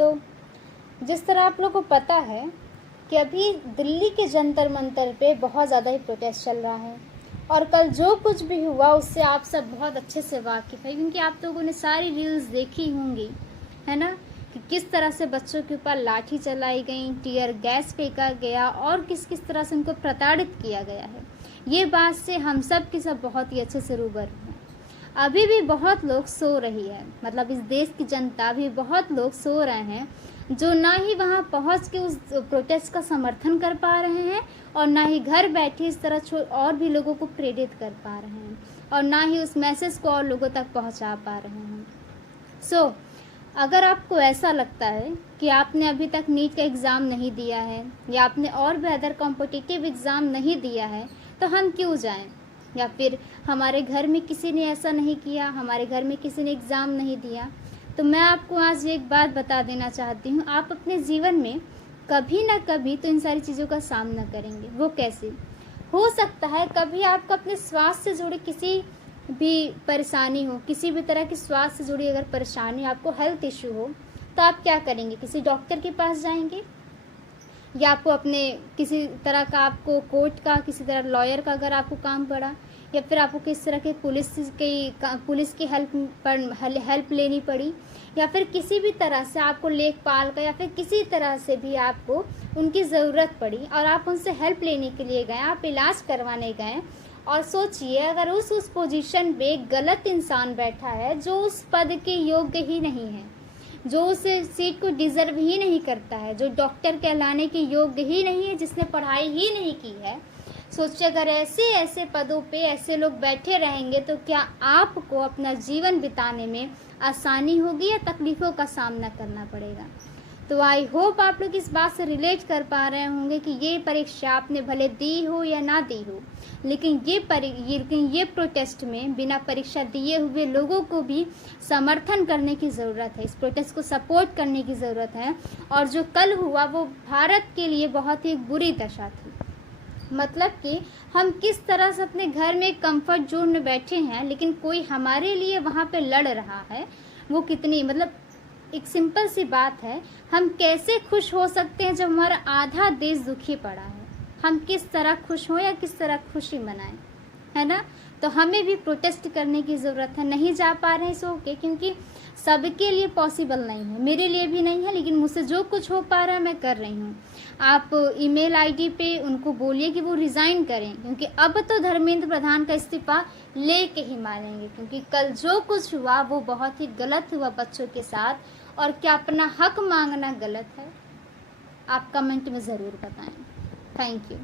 दोस्तों, जिस तरह आप लोगों को पता है कि अभी दिल्ली के जंतर मंतर पे बहुत ज़्यादा ही प्रोटेस्ट चल रहा है और कल जो कुछ भी हुआ उससे आप सब बहुत अच्छे से वाकिफ़ है, क्योंकि आप लोगों ने सारी रील्स देखी होंगी, है ना, कि किस तरह से बच्चों के ऊपर लाठी चलाई गई, टीयर गैस फेंका गया और किस किस तरह से उनको प्रताड़ित किया गया है। ये बात से हम सब के सब बहुत ही अच्छे से रूबरू हैं। अभी भी बहुत लोग सो रही है, मतलब इस देश की जनता भी बहुत लोग सो रहे हैं जो ना ही वहाँ पहुँच के उस प्रोटेस्ट का समर्थन कर पा रहे हैं और ना ही घर बैठे इस तरह और भी लोगों को प्रेरित कर पा रहे हैं और ना ही उस मैसेज को और लोगों तक पहुँचा पा रहे हैं। अगर आपको ऐसा लगता है कि आपने अभी तक नीट का एग्ज़ाम नहीं दिया है या आपने और भी अदर कॉम्पिटिटिव एग्ज़ाम नहीं दिया है तो हम क्यों जाएं, या फिर हमारे घर में किसी ने ऐसा नहीं किया, हमारे घर में किसी ने एग्ज़ाम नहीं दिया, तो मैं आपको आज एक बात बता देना चाहती हूँ, आप अपने जीवन में कभी ना कभी तो इन सारी चीज़ों का सामना करेंगे। वो कैसे हो सकता है? कभी आपको अपने स्वास्थ्य से जुड़े किसी भी परेशानी हो, किसी भी तरह की स्वास्थ्य से जुड़ी अगर परेशानी, आपको हेल्थ इश्यू हो, तो आप क्या करेंगे? किसी डॉक्टर के पास जाएंगे या आपको अपने किसी तरह का, आपको कोर्ट का, किसी तरह लॉयर का अगर आपको काम पड़ा, या फिर आपको किस तरह के पुलिस की हेल्प लेनी पड़ी, या फिर किसी भी तरह से आपको लेखपाल का या फिर किसी तरह से भी आपको उनकी ज़रूरत पड़ी और आप उनसे हेल्प लेने के लिए गए, आप इलाज करवाने गए और सोचिए अगर उस पोजीशन पे गलत इंसान बैठा है जो उस पद के योग्य ही नहीं है, जो उस सीट को डिज़र्व ही नहीं करता है, जो डॉक्टर कहलाने के योग्य ही नहीं है, जिसने पढ़ाई ही नहीं की है। सोचिए अगर ऐसे पदों पे ऐसे लोग बैठे रहेंगे तो क्या आपको अपना जीवन बिताने में आसानी होगी या तकलीफ़ों का सामना करना पड़ेगा? तो आई होप आप लोग इस बात से रिलेट कर पा रहे होंगे कि ये परीक्षा आपने भले दी हो या ना दी हो, लेकिन ये प्रोटेस्ट में बिना परीक्षा दिए हुए लोगों को भी समर्थन करने की ज़रूरत है, इस प्रोटेस्ट को सपोर्ट करने की ज़रूरत है। और जो कल हुआ वो भारत के लिए बहुत ही बुरी दशा थी, मतलब कि हम किस तरह से अपने घर में कंफर्ट जोन में बैठे हैं लेकिन कोई हमारे लिए वहाँ पे लड़ रहा है, वो कितनी, मतलब एक सिंपल सी बात है, हम कैसे खुश हो सकते हैं जब हमारा आधा देश दुखी पड़ा है? हम किस तरह खुश हों या किस तरह खुशी मनाएं, है ना? तो हमें भी प्रोटेस्ट करने की ज़रूरत है। नहीं जा पा रहे हैं सो ओके, क्योंकि सबके लिए पॉसिबल नहीं है, मेरे लिए भी नहीं है, लेकिन मुझसे जो कुछ हो पा रहा है मैं कर रही हूँ। आप ईमेल आईडी पे उनको बोलिए कि वो रिज़ाइन करें, क्योंकि अब तो धर्मेंद्र प्रधान का इस्तीफ़ा लेके ही मानेंगे, क्योंकि कल जो कुछ हुआ वो बहुत ही गलत हुआ बच्चों के साथ। और क्या अपना हक मांगना गलत है? आप कमेंट में ज़रूर बताएं। Thank you.